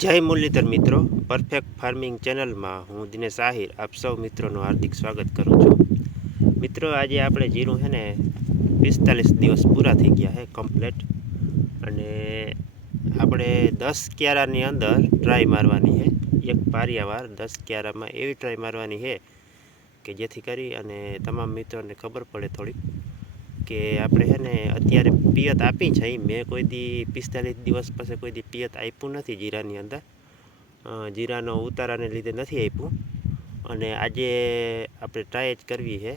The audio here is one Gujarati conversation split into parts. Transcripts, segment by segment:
જય મુરલીધર મિત્રો પરફેક્ટ ફાર્મિંગ ચેનલમાં હું દિનેશ આહિર આપ સૌ મિત્રોનું હાર્દિક સ્વાગત કરું છું. મિત્રો, આજે આપણે જીરું છે ને પિસ્તાલીસ દિવસ પૂરા થઈ ગયા છે કમ્પ્લેટ અને આપણે દસ ક્યારાની અંદર ટ્રાય મારવાની છે. એક પારિયાવાર દસ ક્યારામાં એવી ટ્રાય મારવાની છે કે જેથી કરી અને તમામ મિત્રોને ખબર પડે થોડીક. કે આપણે છે ને અત્યારે પિયત આપી છે મેં કોઈ દી પિસ્તાલીસ દિવસ પછી કોઈ દી પિયત આપ્યું નથી જીરાની અંદર. જીરાનો ઉતારાને લીધે નથી આપ્યું. અને આજે આપણે ટ્રાય જ કરવી છે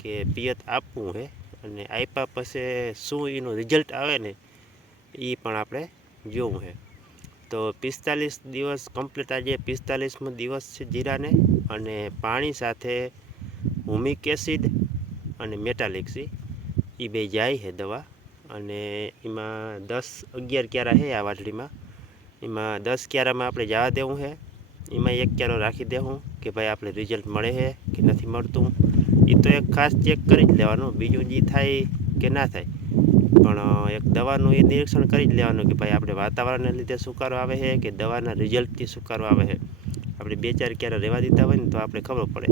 કે પિયત આપવું છે અને આપ્યા પછી શું એનું રિઝલ્ટ આવે ને એ પણ આપણે જોવું છે તો પિસ્તાલીસ દિવસ કમ્પ્લીટ આજે પિસ્તાલીસમો દિવસ છે જીરાને. અને પાણી સાથે હુમિક એસિડ અને મેટાલિક્સી એ બે જાય છે દવા. અને એમાં દસ અગિયાર ક્યારા છે આ વાટલીમાં એમાં દસ ક્યારામાં આપણે જવા દેવું છે. એમાં એક ક્યારો રાખી દેવું કે ભાઈ આપણે રિઝલ્ટ મળે છે કે નથી મળતું. એ તો એક ખાસ ચેક કરી જ લેવાનું. બીજું જે થાય કે ના થાય. પણ એક દવાનું એ નિરીક્ષણ કરી જ લેવાનું કે ભાઈ આપણે વાતાવરણને લીધે સુકારો આવે છે કે દવાના રિઝલ્ટથી સુકારો આવે છે. આપણે બે ચાર ક્યારે રહેવા દીધા હોય ને તો આપણે ખબર પડે.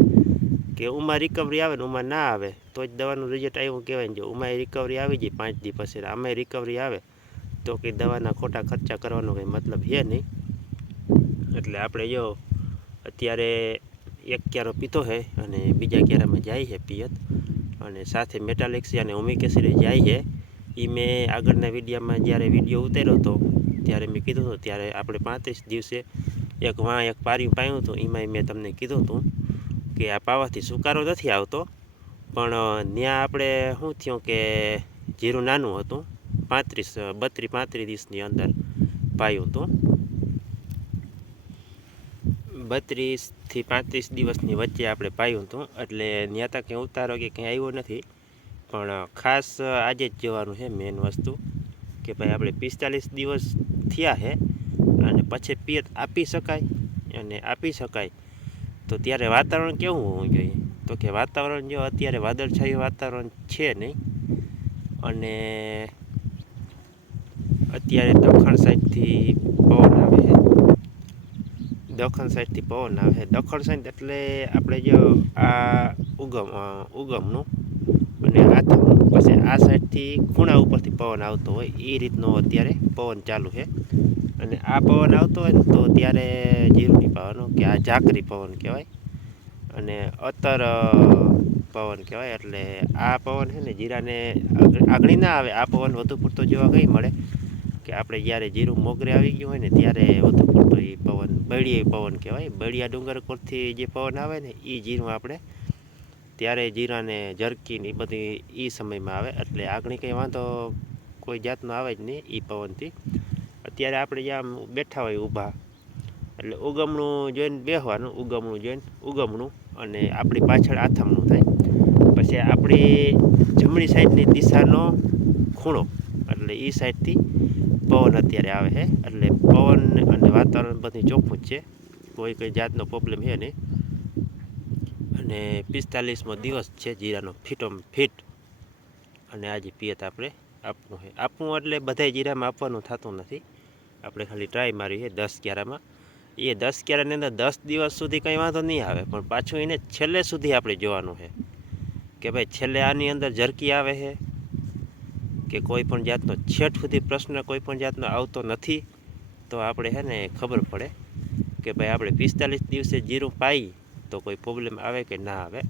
કે ઉમાં રિકવરી આવે ને ઉમાં ના આવે, તો જ દવાનું રિઝલ્ટ આવ્યું કહેવાય ને જો. ઉમાં રિકવરી આવી જાય પાંચ દી પછી આમાં રિકવરી આવે, તો કંઈ દવાના ખોટા ખર્ચા કરવાનો કંઈ મતલબ છે નહીં. એટલે આપણે જો અત્યારે એક ક્યારો પીતો છે અને બીજા ક્યારામાં જાય છે પિયત, અને સાથે મેટાલેક્સી અને ઓમિક એસિડ જાય છે. એ મેં આગળના વિડીયામાં જ્યારે વીડિયો ઉતાર્યો હતો, ત્યારે મેં કીધું હતું, ત્યારે આપણે પાંત્રીસ દિવસે એક વાં એક પાર્યું પાયું હતું એમાંય મેં તમને કીધું હતું. કે આ પાવાથી સુકારો નથી આવતો. પણ ત્યાં આપણે શું થયું કે જીરું નાનું હતું, પાંત્રીસ બત્રીસ પાંત્રીસ દિવસની અંદર પાયું હતું. બત્રીસથી પાંત્રીસ દિવસની વચ્ચે આપણે પાયું હતું, એટલે ત્યાં તક ક્યાંય ઉતારો કે કંઈ આવ્યો નથી. પણ ખાસ આજે જ જવાનું છે મેઇન વસ્તુ, કે ભાઈ આપણે પિસ્તાલીસ દિવસ થયા છે, અને પછી પિયત આપી શકાય, અને આપી શકાય તો ત્યારે વાતાવરણ કેવું હોવું જોઈએ? તો કે વાતાવરણ જો અત્યારે વાદળછાયું વાતાવરણ છે નહીં, અને અત્યારે દખણ સાઈડથી પવન આવે છે. દખણ સાઈડથી પવન આવે છે. દખણ સાઈડ એટલે આપણે જો આ ઉગમ ઉગમનું અને આથમનું પછી આ સાઈડથી ખૂણા ઉપરથી પવન આવતો હોય, એ રીતનો અત્યારે પવન ચાલુ છે. અને આ પવન આવતો હોય ને તો ત્યારે જીરું નહીં પાવાનું કે આ ઝાકરી પવન કહેવાય અને અતર પવન કહેવાય. એટલે આ પવન છે ને જીરાને આગળ- ના આવે. આ પવન વધુ પૂરતો જોવા કંઈ મળે કે આપણે જ્યારે જીરું મોગરે આવી ગયું હોય ને ત્યારે વધુ પૂરતો એ પવન બળીએ પવન કહેવાય. બળિયા ડુંગર કોરથી જે પવન આવે ને એ જીરું આપણે ત્યારે જીરાને જરકી ને એ બધી એ સમયમાં આવે. એટલે આગળ કંઈ વાંધો કોઈ જાતનો આવે જ નહીં એ પવનથી. અત્યારે આપણે આમ બેઠા હોય ઊભા, એટલે ઉગમણું જોઈને બેહવાનું, ઉગમણું જોઈને ઉગમણું અને આપણી પાછળ આથમણું થાય. પછી આપણી જમણી સાઈડની દિશાનો ખૂણો, એટલે એ સાઈડથી પવન અત્યારે આવે છે. એટલે પવન અને વાતાવરણ બધું ચોખ્ખું જ છે. કોઈ કંઈ જાતનો પ્રોબ્લેમ છે નહીં. અને પિસ્તાલીસમો દિવસ છે જીરાનો ફીટોમ ફીટ. અને આજે પિયત આપણે આપવું છે. આપવું એટલે બધાય જીરામાં આપવાનું થતું નથી. આપણે ખાલી ટ્રાય મારી છે દસ ક્યારામાં. એ દસ ક્યારાની અંદર દસ દિવસ સુધી કંઈ વાંધો નહીં આવે, પણ પાછું એને છેલ્લે સુધી આપણે જોવાનું છે કે ભાઈ છેલ્લે આની અંદર ઝરકી આવે છે કે કોઈ પણ જાતનો છેઠ સુધી પ્રશ્ન કોઈ પણ જાતનો આવતો નથી, તો આપણે છે ને ખબર પડે કે ભાઈ આપણે પિસ્તાલીસ દિવસે જીરું પાઈ તો કોઈ પ્રોબ્લેમ આવે કે ના આવે.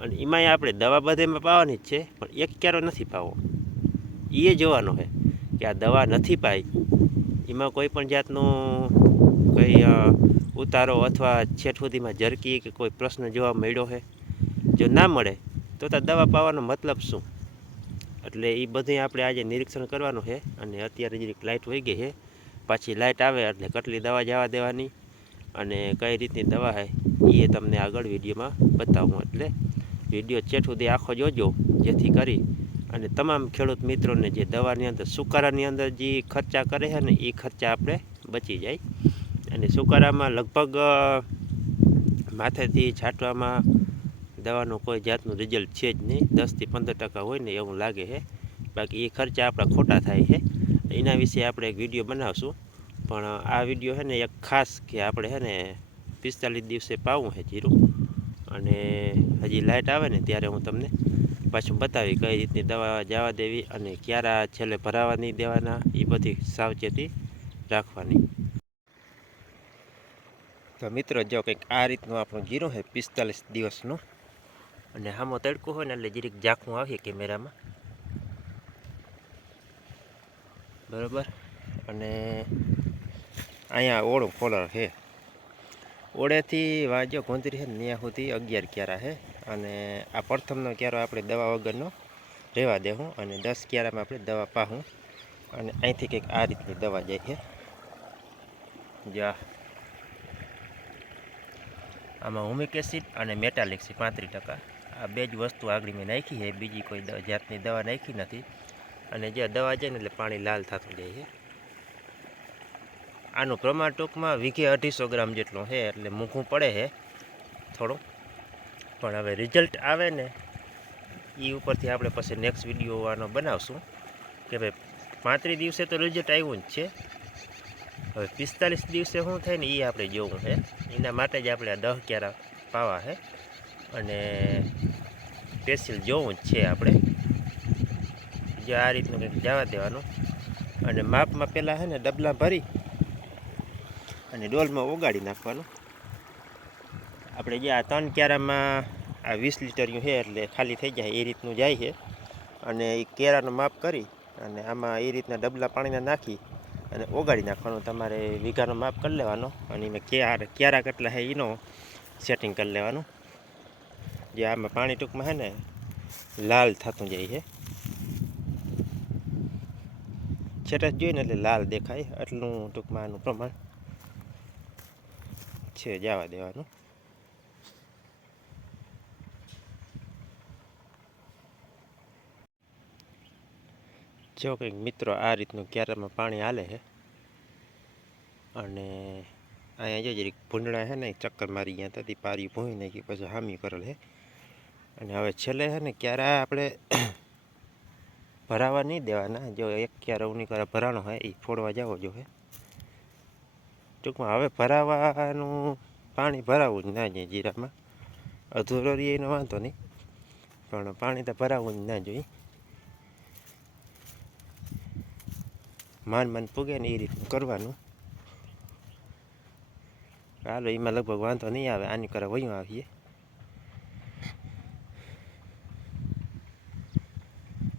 અને એમાંય આપણે દવા બધેમાં પાવાની જ છે, પણ એક ક્યારો નથી પાવો. એ જોવાનો છે કે આ દવા નથી પાઈ એમાં કોઈ પણ જાતનું કંઈ ઉતારો અથવા છેઠ સુધીમાં ઝરકી કે કોઈ પ્રશ્ન જોવા મળ્યો છે જો ના મળે, તો તો દવા પાવાનો મતલબ શું? એટલે એ બધું આપણે આજે નિરીક્ષણ કરવાનું છે અને અત્યારે જે લાઇટ વહી ગઈ છે પાછી લાઇટ આવે એટલે કેટલી દવા જવા દેવાની અને કઈ રીતની દવા છે એ તમને આગળ વિડીયોમાં બતાવું. એટલે વીડિયો ચેટ સુધી આખો જોજો, જેથી કરી અને તમામ ખેડૂત મિત્રોને જે દવાની અંદર, સુકારાની અંદર જે ખર્ચા કરે છે ને, એ ખર્ચા આપણે બચી જાય. અને સુકારામાં લગભગ માથેથી છાંટવામાં દવાનું કોઈ જાતનું રિઝલ્ટ છે જ નહીં. દસથી પંદર ટકા હોય ને એવું લાગે છે. બાકી એ ખર્ચા આપણા ખોટા થાય છે. એના વિશે આપણે એક વીડિયો બનાવશું. પણ આ વીડિયો છે ને એક ખાસ કે આપણે છે ને પિસ્તાલીસ દિવસે પાવું છે જીરું. અને હજી લાઇટ આવે ને ત્યારે હું તમને પાછું બતાવી કઈ રીતની દવા જવા દેવી અને ક્યારે છેલ્લે ભરાવા નહીં દેવાના, એ બધી સાવચેતી રાખવાની. તો મિત્રો, જો કંઈક આ રીતનું આપણું જીરો છે પિસ્તાલીસ દિવસનું, અને હામો તડકો હોય ને એટલે જરીક ઝાંખું આવીએ કેમેરામાં. બરાબર? અને અહીંયા ઓળું ફોલર છે. ઓળેથી વાંજો ગોંદરી છે ને ત્યાં સુધી અગિયાર ક્યારા છે. અને આ પ્રથમનો ક્યારો આપણે દવા વગરનો રહેવા દેવું અને દસ ક્યારામાં આપણે દવા પાહું. અને અહીંથી કંઈક આ રીતની દવા જાય છે. જા આમાં હુમિક એસિડ અને મેટાલિક્સી પાંત્રીસ ટકા. આ બે જ વસ્તુ આગળ મેં નાખી છે, બીજી કોઈ જાતની દવા નાખી નથી. અને જે દવા જાય ને એટલે પાણી લાલ થતું જાય છે. આનું પ્રમાણ ટૂંકમાં વીઘે અઢીસો ગ્રામ જેટલું છે, એટલે મૂકવું પડે છે થોડું પણ હવે રિઝલ્ટ આવે ને એ ઉપરથી આપણે પછી નેક્સ્ટ વીડિયો આનો બનાવશું. કે ભાઈ, પાંત્રીસ દિવસે તો રિઝલ્ટ આવ્યું જ છે. હવે પિસ્તાલીસ દિવસે શું થાય ને એ આપણે જોવું છે એના માટે જ આપણે આ દહ ક્યારા પાવા છે અને સ્પેશિયલ જોવું જ છે આપણે. જે આ રીતનું કંઈક જવા દેવાનું. અને માપમાં પહેલાં છે ને, ડબલા ભરી અને ડોલમાં ઓગાળી નાખવાનું. આપણે જે આ ત્રણ ક્યારામાં આ વીસ લીટરનું છે એટલે ખાલી થઈ જાય એ રીતનું જાય છે. અને એ કેરાનું માપ કરી અને આમાં એ રીતના ડબલા પાણીના નાખી અને ઓગાળી નાખવાનું. તમારે વીઘાનો માપ કરી લેવાનો અને એમાં ક્યાર ક્યારા કેટલા છે એનો સેટિંગ કરી લેવાનું. જે આમાં પાણી ટૂંકમાં છે ને લાલ થતું જાય છે. છેટા જોઈને એટલે લાલ દેખાય. આટલું ટૂંકમાં આનું પ્રમાણ છે, જવા દેવાનું. જો કંઈક મિત્રો આ રીતનું ક્યારામાં પાણી હાલે છે, અને અહીંયા જો જરીક ભૂંડણા છે ને ચક્કર મારી ગયા હતા પારી ભૂંઈ નાખી, પછી હામી કરેલ છે. અને હવે છેલ્લે છે ને, ક્યારા આપણે ભરાવા નહીં દેવાના, જો એક ક્યારા ઉની કરા ભરાણો હોય, એ ફોડવા જાવો જોઈએ ટૂંકમાં હવે ભરાવાનું પાણી ભરાવવું જ ના જોઈએ જીરામાં. અધૂરો રહીએ એનો વાંધો નહીં, પણ પાણી તો ભરાવવું જ ના જોઈએ. માન માન પૂગે ને એ રીતનું કરવાનું. હાલો, એમાં લગભગ વાંધો નહીં આવે, આની કરે વયું આવીએ.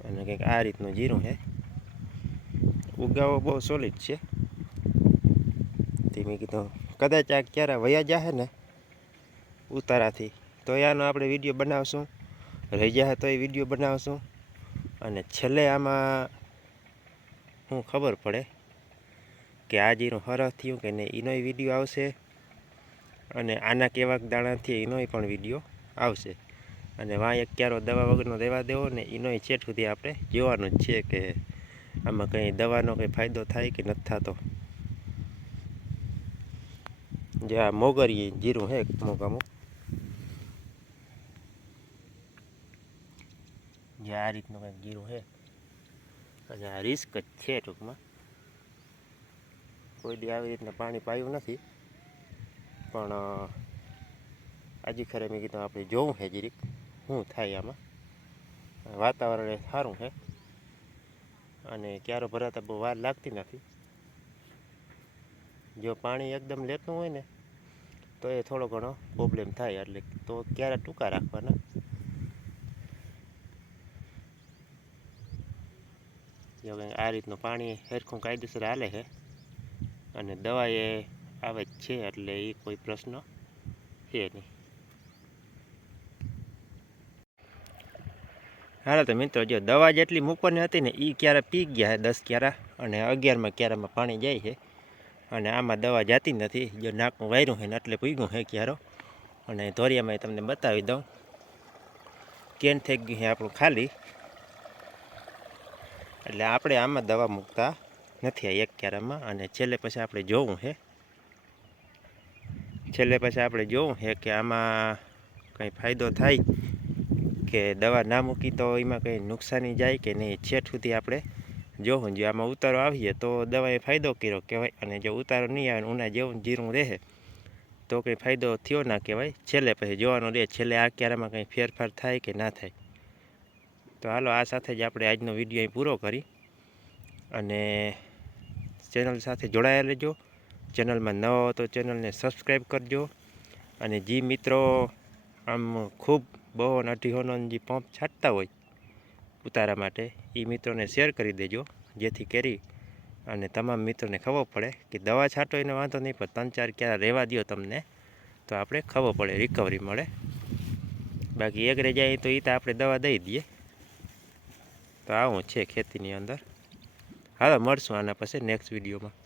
અને કંઈક આ રીતનું જીરું છે ઉગાવો બહુ સોલિડ છે. તે મેં કીધું, કદાચ આ ક્યારે વયા જાહે ને ઉતારાથી, તો આનો આપણે વીડિયો બનાવશું. રહી જાય તો એ વીડિયો બનાવશું. અને છેલ્લે આમાં શું ખબર પડે કે આ જીરું હરહ થયું કે નહીં, એનોય વીડિયો આવશે અને આના કેવાક દાણાથી એનોય પણ વીડિયો આવશે. અને વાં એક ક્યારો દવા વગરનો દેવા દેવો ને એનોય છેટ સુધી આપણે જોવાનું જ છે કે આમાં કંઈ દવાનો કંઈ ફાયદો થાય કે નથી થતો. જે આ મોગરી જીરું હે અમુક અમુક. જે આ રીતનું કંઈક જીરું છે અને આ રિસ્ક જ છે ટૂંકમાં. કોઈ દી આવી રીતના પાણી પાયું નથી. પણ આજે ખરે મેં કીધું આપણે જોવું છે જીરીક, શું થાય આમાં. વાતાવરણ એ સારું છે અને ક્યારો ભરાતા બહુ વાર લાગતી નથી. જો પાણી એકદમ લેતું હોય ને, તો એ થોડો ઘણો પ્રોબ્લેમ થાય. એટલે તો ક્યારે ટૂંકા રાખવાના. જો આ રીતનું પાણી સરખું કાયદેસર હાલે છે. અને દવા એ આવે જ છે એટલે એ કોઈ પ્રશ્ન છે નહીં. હાલો તો મિત્રો, જો દવા જેટલી મૂકવાની હતી ને એ ક્યારે પી ગયા છે દસ ક્યારા અને અગિયારમાં ક્યારામાં પાણી જાય છે. અને આમાં દવા જાતી નથી. જો નાકનું વાયરું છે ને એટલે પીગું છે ક્યારો અને ધોરિયામાં તમને બતાવી દઉં. કેન થઈ ગયું છે આપણું ખાલી. એટલે આપણે આમાં દવા મૂકતા નથી આ એક ક્યારામાં અને છેલ્લે પછી આપણે જોવું છે છેલ્લે પછી આપણે જોવું છે કે આમાં કંઈ ફાયદો થાય કે દવા ના મૂકી તો એમાં કંઈ નુકસાની જાય કે નહીં, છેઠ સુધી આપણે જોવું. જો આમાં ઉતારો આવીએ તો દવાએ ફાયદો કર્યો કહેવાય. અને જો ઉતારો નહીં આવે ઉના જેવું જીરું રહે, તો કંઈ ફાયદો થયો ના કહેવાય. છેલ્લે પછી જોવાનું રહે, છેલ્લે આ ક્યારામાં કંઈ ફેરફાર થાય કે ના થાય. તો હાલો, આ સાથે જ આપણે આજનો વીડિયો અહીં પૂરો કરી. અને ચેનલ સાથે જોડાયા રહેજો. ચેનલમાં નવા હો તો ચેનલને સબસ્ક્રાઈબ કરજો. અને જે મિત્રો, આમ ખૂબ બહુ અને અઢીહોનો જે પંપ છાંટતા હોય ઉતારા માટે એ મિત્રોને શેર કરી દેજો, જેથી કરી અને તમામ મિત્રોને ખબર પડે કે દવા છાંટો એને વાંધો નહીં, પણ ત્રણ ચાર ક્યારે રહેવા દો તમને, તો આપણે ખબર પડે રિકવરી મળે. બાકી એક જાય તો એ તો આપણે દવા દઈ દઈએ. તો આવું છે ખેતીની અંદર. હાલો મળશું આના પછી નેક્સ્ટ વિડીયોમાં